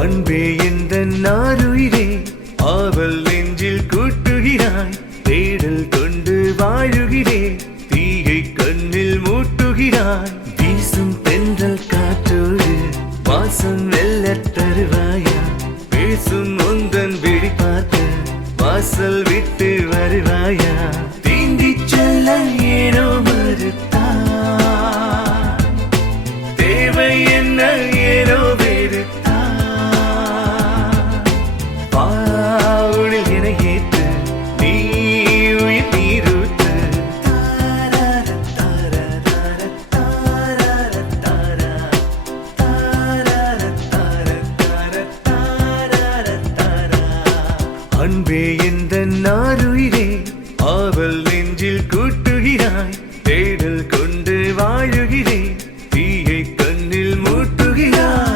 அன்பே எந்தன் நாருயிரே ஆவல் நெஞ்சில் கூட்டுகிறாய் தேடல் கொண்டு வாழுகிறேன் தீயை கண்ணில் மூட்டுகிறாய் வீசும் தென்றல் காற்றோடு வாசம் வெல்ல தருவாயா பேசும் உந்தன் விழி பார்த்து வாசல் விட்டு வருவாயா தீண்டி செல்ல ஏனோ மறுத்தா தேவை என்ன ஏனோ வெறுத்தா பாவுளில் என ஏற்று நீ உயிர் நீரூற்று அன்பே எந்தன் நாருயிரே ஆவல் நெஞ்சில் கூட்டுகிறாய் தேடல் கொண்டு வாழுகிறேன் தீயை கண்ணில் மூட்டுகிறாய்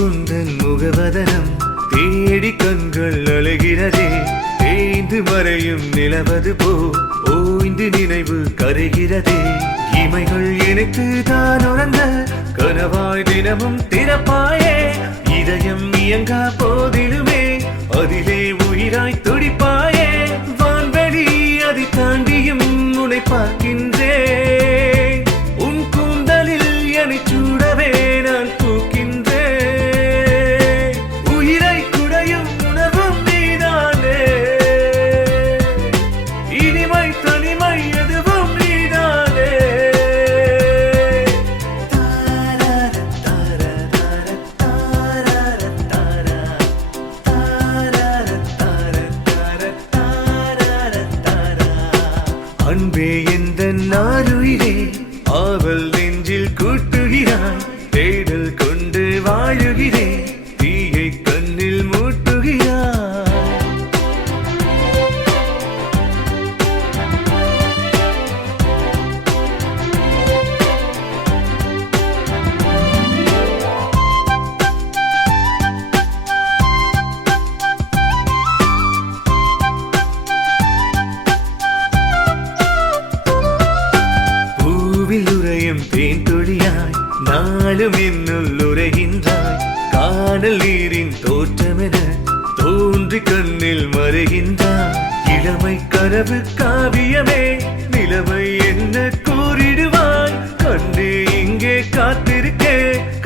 உந்தன் முகவதனம் தேடி கண்கள் அழுகிறதே தேய்ந்து மறையும் நிலவது போ ஓய்ந்து நினைவு கரைகிறதே இமைகள் எனக்கு தான் உறங்க கனவாய் தினமும் திறப்பாயே இதயம் இயங்கா போதிலுமே அதிலே உயிராய் துடிப்பாயே வான்வெளி அதை தாண்டியும் உன்னை பார்க்கின்றே உன் கூந்தலில் என்னை சூடவே நான் அன்பே எந்தன் நாருயிரே ஆவல் நெஞ்சில் கூட்டுகிறாய் தேடல் கொண்டு வாழுகிறேன் தீயை கண்ணில் மூட்டுகிறாய் தேன் துளியாய் நாளும் என்னுள் உரைகின்றாய் காணல் நீரின் தோற்றமென தோன்றி கண்ணில் மறைகின்றாய் இளமை கனவு காவியமே நிலைமை என்ன கூறிடுவாய் கண்ணே இங்கே காத்திருக்கே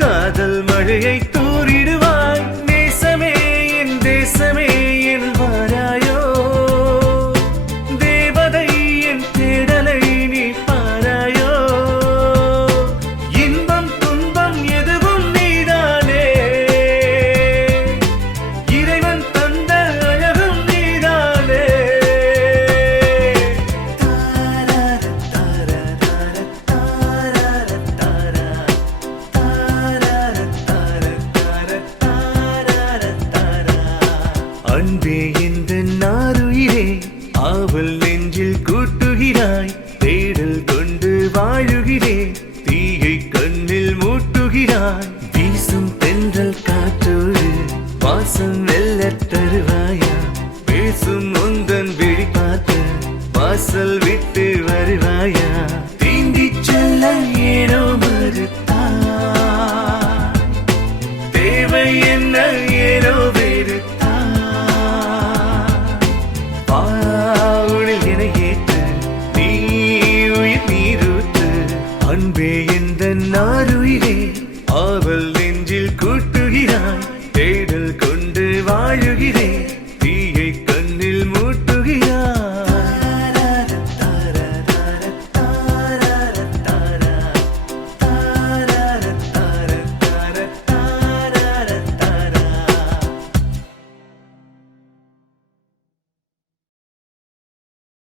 காதல் மழையை தூரிடுவாய் நேசமே என் தேசமே என் வாராயோ தேவதை என் தேடலை நீ பாராயோ அன்பே எந்தன் நாருயிரே ஆவல் நெஞ்சில் கூட்டுகிறாய் தேடல் கொண்டு வாழுகிறேன் தீயை கண்ணில் மூட்டுகிறாய் வீசும் தென்றல் காற்றோடு வாசம் வெல்ல தருவாயா பேசும் உந்தன் விழி பார்த்து வாசல் விட்டு வருவாயா தீண்டி செல்ல ஏனோ மறுத்தா தேவை என்ன ஏனோ வெறுத்தா பாவுளில் என ஏற்று நீ உயிர் நீரூற்று அன்பே